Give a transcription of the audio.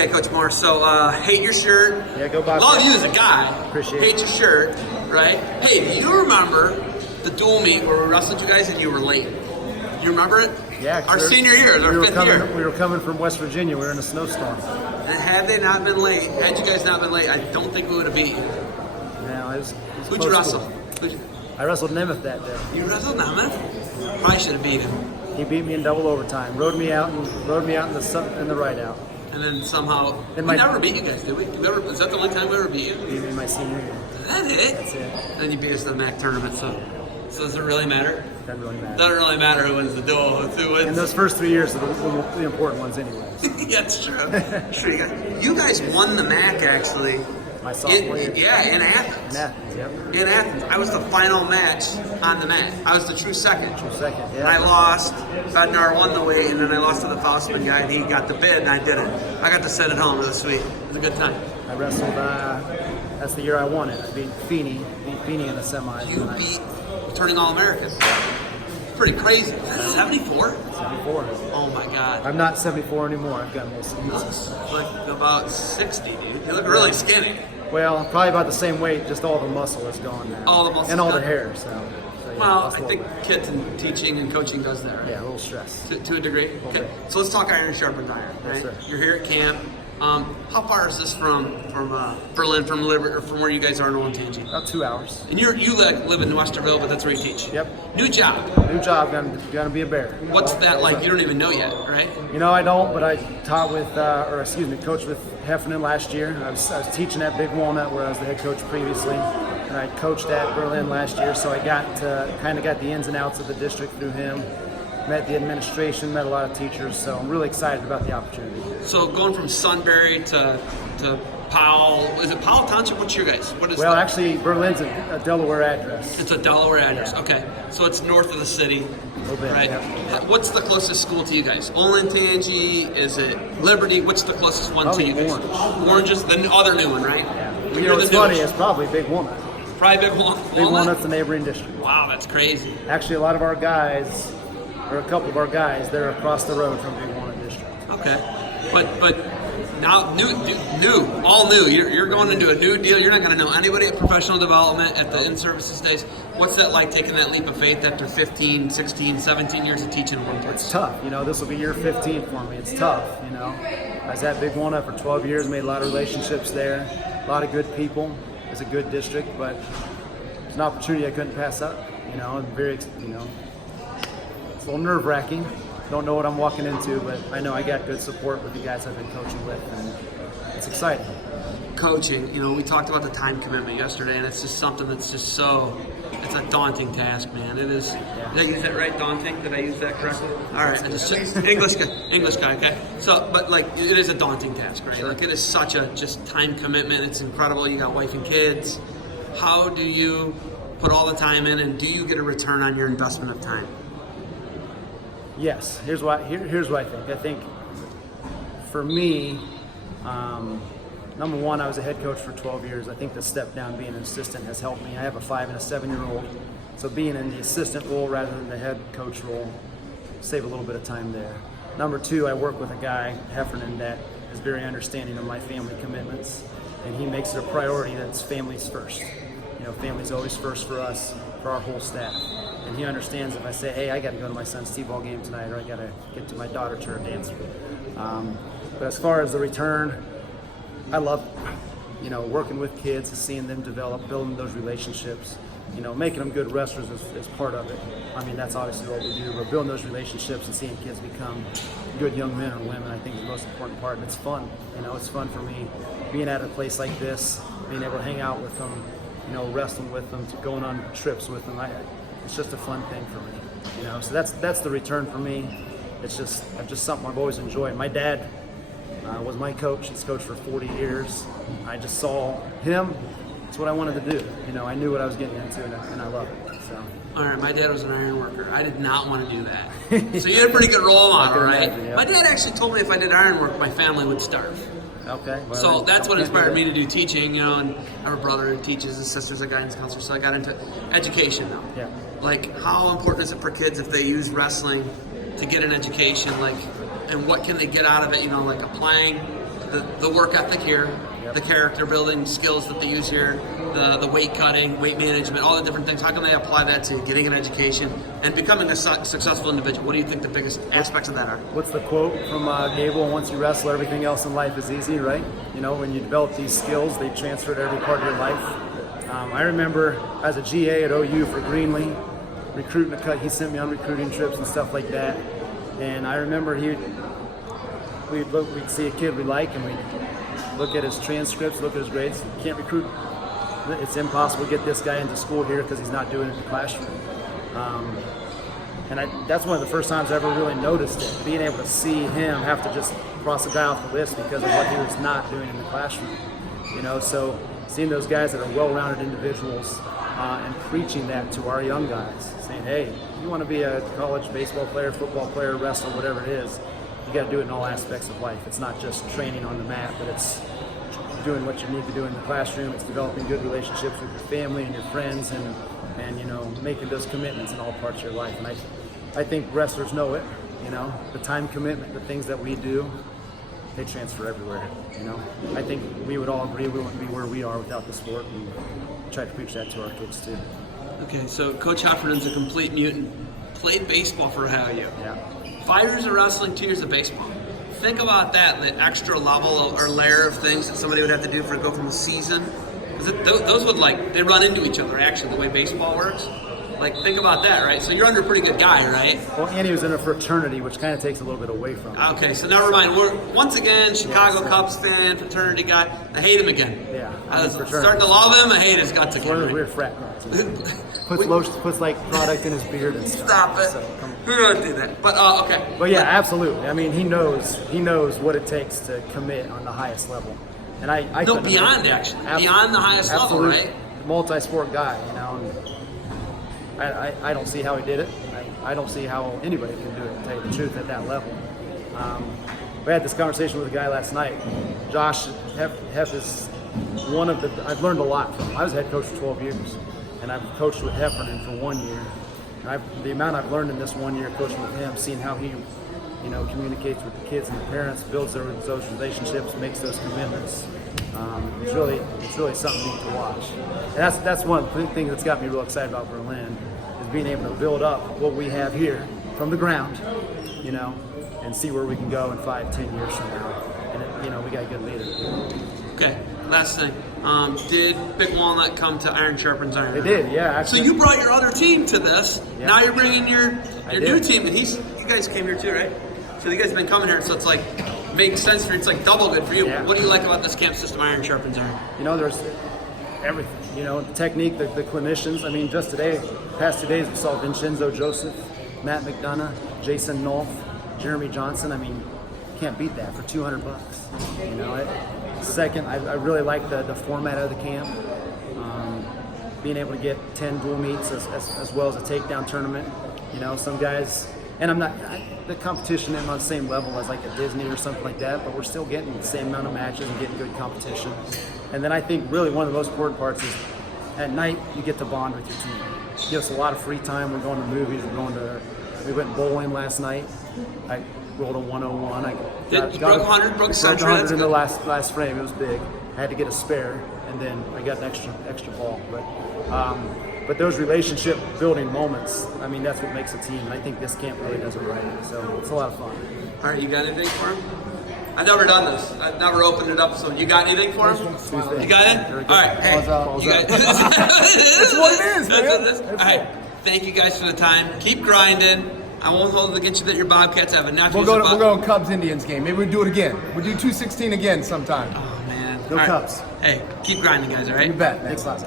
Hey, Coach Moore. So, hate your shirt. Yeah, go back. Love you as a guy. Appreciate hate it. your shirt, right? Hey, do you remember the dual meet where we wrestled you guys and you were late? Do you remember it? Yeah. Our senior year, our fifth year. We were coming from West Virginia. We were in a snowstorm. And had they not been late, had you guys not been late, I don't think we would have beat you. No, it was Who'd you wrestle? I wrestled Nemeth that day. You wrestled Nemeth? Probably should have beat him. He beat me in double overtime. Rode me out in the ride out. And then somehow, we never beat you guys, did we? Was that the only time we ever beat you? Beat me in my senior year. Is that it? That's it. And then you beat us in the MAC tournament, so does it really matter? Doesn't really matter. Doesn't really matter who wins the duel, who wins. And those first 3 years are the important ones anyways. Yeah, it's true. Sure, you guys won the MAC, actually. My sophomore year. Yeah, in Athens. In Athens, yep. In Athens. I was the final match on the mat. I was the true second. True second, yeah. And I lost. Bednar won the weight, and then I lost to the Faustman guy, and he got the bid, and I didn't. I got to sit at home. It was sweet. It was a good time. I wrestled, that's the year I won it. I beat Feeney in the semis. You beat returning All-Americans. Pretty crazy. Is that 74? 74. Oh my God. I'm not 74 anymore. I've gotten most of Like about 60, dude. You look really skinny. Well, probably about the same weight, just all the muscle is gone now. All the muscle and all gone. the hair. So yeah, well, I think kids and teaching and coaching does that, right? Yeah, a little stress. To a degree. Okay. So let's talk iron sharpens iron, right? Yes, sir. You're here at camp. How far is this from Berlin, from Liberty, or from where you guys are in Olentangy? About 2 hours. And you live in Westerville, but that's where you teach. Yep. New job. New job. Gonna be a bear. What's that like? You don't even know yet, right? You know, I don't, but I taught with, coached with Heffernan last year. I was teaching at Big Walnut, where I was the head coach previously, and I coached at Berlin last year. So I got the ins and outs of the district through him. Met the administration, met a lot of teachers, so I'm really excited about the opportunity. So going from Sunbury to Powell, is it Powell Township? What's your guys? What is Well, that? actually, Berlin's a Delaware address. It's a Delaware address. Yeah. Okay, so it's north of the city. A little bit, right? Yep. What's the closest school to you guys? Olentangy? Is it Liberty? What's the closest one Probably to you guys? Orange. Orange is the other new one, right? Yeah. You're You know what's the funny? newest. It's probably Big Walnut. Probably Big Walnut. Big Walnut's the neighboring district. Wow, that's crazy. Actually, a lot of our guys, or a couple of our guys, they're across the road from Big Walnut district. Okay, but now new, all new. You're going into a new deal. You're not going to know anybody at professional development at the in-services days. What's that like, taking that leap of faith after 15, 16, 17 years of teaching one place? It's tough. You know, this will be year 15 for me. It's tough, you know. I was at Big Walnut for 12 years, made a lot of relationships there, a lot of good people. It's a good district, but it's an opportunity I couldn't pass up. You know, I'm very, it's a little nerve-wracking. Don't know what I'm walking into, but I know I got good support with the guys I've been coaching with, and it's exciting. Coaching, we talked about the time commitment yesterday, and it's just something that's just it's a daunting task, man. It is. Yeah. Did I use that right, daunting? Did I use that correctly? All right, I just English guy, okay. So, but like, it is a daunting task, right? Sure. Like, it is such a just time commitment. It's incredible. You got wife and kids. How do you put all the time in, and do you get a return on your investment of time? Yes. Here's what I think. I think for me, number one, I was a head coach for 12 years. I think the step down being an assistant has helped me. I have a 5 and a 7-year-old, so being in the assistant role rather than the head coach role, save a little bit of time there. Number two, I work with a guy, Heffernan, that is very understanding of my family commitments, and he makes it a priority that it's families first. Family's always first for us, for our whole staff. And he understands if I say, hey, I got to go to my son's t-ball game tonight, or I got to get to my daughter to her dance. But as far as the return, I love, working with kids, seeing them develop, building those relationships. Making them good wrestlers is part of it. I mean, that's obviously what we do, but building those relationships and seeing kids become good young men or women, I think is the most important part. And it's fun. It's fun for me being at a place like this, being able to hang out with them, wrestling with them, going on trips with them. It's just a fun thing for me. So that's the return for me. It's just something I've always enjoyed. My dad was my coach. He's coached for 40 years. I just saw him. It's what I wanted to do. I knew what I was getting into, and I love it. So. All right, my dad was an iron worker. I did not want to do that. So you had a pretty good role model, right? Imagine, yeah. My dad actually told me if I did iron work, my family would starve. Okay. Well, So that's what inspired me to do teaching, and I have a brother who teaches, his sister's a guidance counselor, so I got into education now. Yeah. Like, how important is it for kids if they use wrestling to get an education, and what can they get out of it, like applying the work ethic here, the character building skills that they use here, the weight cutting, weight management, all the different things. How can they apply that to getting an education and becoming a successful individual? What do you think the biggest aspects of that are? What's the quote from Gable? Once you wrestle, everything else in life is easy, right? You know, when you develop these skills, they transfer to every part of your life. I remember as a GA at OU for Greenlee, recruiting he sent me on recruiting trips and stuff like that. And I remember we'd see a kid we like, and we'd look at his transcripts, look at his grades. You can't recruit. It's impossible to get this guy into school here because he's not doing it in the classroom. That's one of the first times I ever really noticed it, being able to see him have to just cross a guy off the list because of what he was not doing in the classroom. You know, so seeing those guys that are well-rounded individuals and preaching that to our young guys, saying, hey, you want to be a college baseball player, football player, wrestler, whatever it is, you got to do it in all aspects of life. It's not just training on the mat, but it's doing what you need to do in the classroom. It's developing good relationships with your family and your friends, and you know, making those commitments in all parts of your life. And I think wrestlers know it. You know, the time commitment, the things that we do, they transfer everywhere. You know, I think we would all agree we wouldn't be where we are without the sport, and try to preach that to our kids too. Okay, so Coach Heffernan's a complete mutant. Played baseball for how you? Yeah. 5 years of wrestling, 2 years of baseball. Think about that, the extra level or layer of things that somebody would have to do for go from a season. Those would they run into each other actually, the way baseball works. Like, think about that, right? So you're under a pretty good guy, right? Well, and he was in a fraternity, which kind of takes a little bit away from it. Okay, so never mind. We're once again Chicago Cubs fan, fraternity guy. I hate him again. Yeah, I was starting to love him. I hate his guts again. One of those weird frat guys. Puts like product in his beard and stuff. Stop it. So, we don't do that. But okay. But yeah, absolutely. I mean, he knows what it takes to commit on the highest level. And I no, beyond actually, beyond the highest level, right? Multi-sport guy, you know. And I don't see how he did it. I don't see how anybody can do it, to tell you the truth, at that level. We had this conversation with a guy last night. Josh Heff is one of the, I've learned a lot from him. I was head coach for 12 years, and I've coached with Heffernan for 1 year. And the amount I've learned in this 1 year coaching with him, seeing how he, you know, communicates with the kids and the parents, builds those relationships, makes those commitments. It's really something neat to watch. And that's one of the things that's got me real excited about Berlin, is being able to build up what we have here from the ground, you know, and see where we can go in 5-10 years from now. And you know, we got a good leader. Okay, last thing. Did Big Walnut come to Iron Sharpens Iron? They did, yeah. Actually. So you brought your other team to this. Yeah. Now you're bringing your new team, and you guys came here too, right? So you guys have been coming here, so it's like makes sense for you. It's like double good for you. Yeah. What do you like about this camp system, Iron Sharpens Iron? You know, there's everything. You know, the technique, the clinicians. I mean, just today, past 2 days, we saw Vincenzo Joseph, Matt McDonough, Jason Nolf, Jeremy Johnson. I mean, can't beat that for $200. You know, second, I really like the format of the camp. Being able to get 10 dual meets as well as a takedown tournament. You know, some guys, and the competition isn't on the same level as like a Disney or something like that, but we're still getting the same amount of matches and getting good competition. And then I think really one of the most important parts is at night you get to bond with your team. It gives us a lot of free time. We're going to movies. We went bowling last night. I rolled a 101. I broke 100. Broke century. 100 in the last frame. It was big. I had to get a spare, and then I got an extra ball. But those relationship building moments, I mean, that's what makes a team. And I think this camp really does it right. So it's a lot of fun. All right, you got anything for him? I've never done this. I've never opened it up. So you got anything for him? You got it? All right. Hey, you got it. That's what it is, man. That's what it is. All right. Thank you guys for the time. Keep grinding. I won't hold it against you that your Bobcats have a natural. We'll go Cubs Indians game. Maybe we'll do it again. We'll do 216 again sometime. Oh man. Go Cubs. Hey, keep grinding, guys. All right. You bet. Thanks a lot.